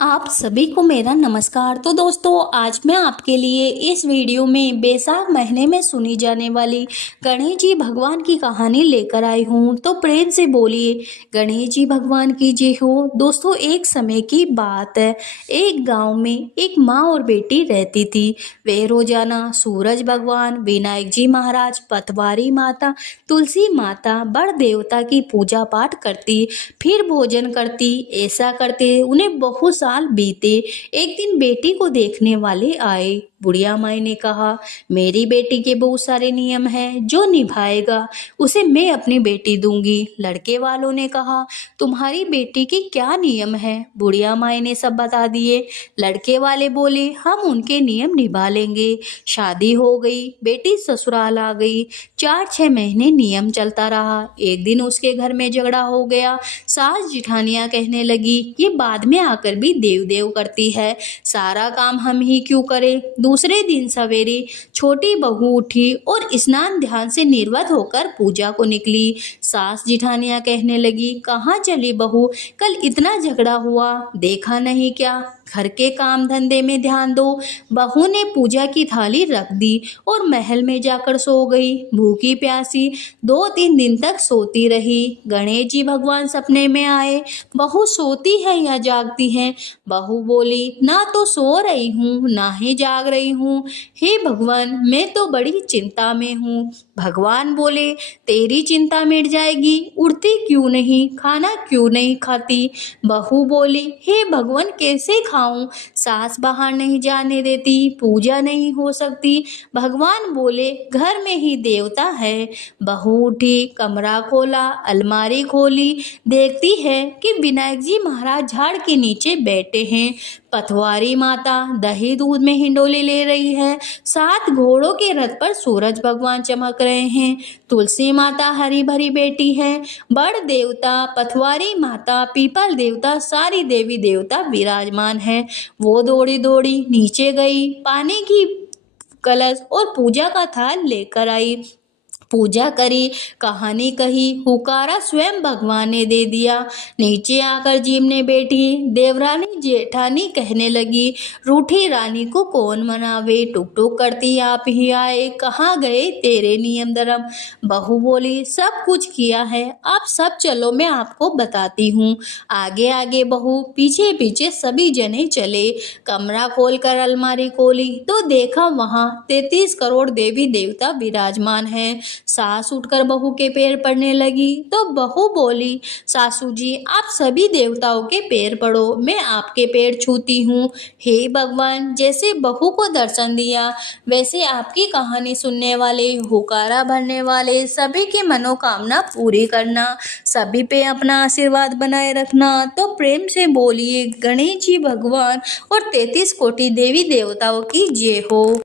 आप सभी को मेरा नमस्कार। तो दोस्तों, आज मैं आपके लिए इस वीडियो में बैसाख महीने में सुनी जाने वाली गणेश जी भगवान की कहानी लेकर आई हूँ। तो प्रेम से बोलिए गणेश जी भगवान की जय हो। दोस्तों, एक समय की बात है। एक गांव में एक माँ और बेटी रहती थी। वे रोजाना सूरज भगवान, विनायक जी महाराज, पतवारी माता, तुलसी माता, बड़ देवता की पूजा पाठ करती, फिर भोजन करती। ऐसा करते उन्हें बहुत साल बीते। एक दिन बेटी को देखने वाले आए। बुढ़िया माई ने कहा, मेरी बेटी के बहुत सारे नियम हैं, जो निभाएगा उसे मैं अपनी बेटी दूंगी। लड़के वालों ने कहा, तुम्हारी बेटी के क्या नियम हैं? बुढ़िया माई ने सब बता दिए। लड़के वाले बोले, हम उनके नियम निभा लेंगे। शादी हो गई, बेटी ससुराल आ गई। 4-6 महीने नियम चलता रहा। एक दिन उसके घर में झगड़ा हो गया। सास जिठानियां कहने लगी, ये बाद में आकर भी देव देव करती है, सारा काम हम ही क्यों करें। दूसरे दिन सवेरे छोटी बहू उठी और स्नान ध्यान से निर्वत होकर पूजा को निकली। सास जिठानियां कहने लगी, कहाँ चली बहू, कल इतना झगड़ा हुआ, देखा नहीं क्या, घर के काम धंधे में ध्यान दो। बहू ने पूजा की थाली रख दी और महल में जाकर सो गई। भूखी प्यासी 2-3 दिन तक सोती रही। गणेश जी भगवान सपने में आए। बहू सोती है या जागती है? बहू बोली, ना तो सो रही हूँ ना ही जाग रही हूँ। हे भगवान, मैं तो बड़ी चिंता में हूँ। भगवान बोले, तेरी चिंता मिट जाएगी, उठती क्यों नहीं, खाना क्यों नहीं खाती? बहू बोली, हे भगवान, कैसे खाऊं, सास बाहर नहीं जाने देती, पूजा नहीं हो सकती। भगवान बोले, घर में ही देवता है। बहू उठी, कमरा खोला, अलमारी खोली, देखती है कि विनायक जी महाराज झाड़ के नीचे बैठे हैं। पतवारी माता दही दूध में हिंडोले ले रही है। 7 घोड़ों के रथ पर सूरज भगवान चमक रहे हैं। तुलसी माता हरी भरी बेटी है। बड़ देवता, पतवारी माता, पीपल देवता, सारी देवी देवता विराजमान है। वो दौड़ी दौड़ी नीचे गई, पानी की कलश और पूजा का थाल लेकर आई। पूजा करी, कहानी कही, हुकारा स्वयं भगवान ने दे दिया। नीचे आकर जीमने बैठी। देवरानी जेठानी कहने लगी, रूठी रानी को कौन मनावे, टुक टुक करती आप ही आए, कहाँ गए तेरे नियम धर्म? बहू बोली, सब कुछ किया है, आप सब चलो, मैं आपको बताती हूँ। आगे आगे बहू, पीछे पीछे सभी जने चले। कमरा खोलकर अलमारी खोली तो देखा वहां 33 करोड़ देवी देवता विराजमान हैं। सास उठकर बहू के पैर पड़ने लगी तो बहू बोली, सासू जी, आप सभी देवताओं के पैर पड़ो, मैं आपके पैर छूती हूँ। हे भगवान, जैसे बहू को दर्शन दिया वैसे आपकी कहानी सुनने वाले, हुकारा भरने वाले सभी की मनोकामना पूरी करना, सभी पे अपना आशीर्वाद बनाए रखना। तो प्रेम से बोलिए गणेश जी भगवान और 33 कोटि देवी देवताओं की जय हो।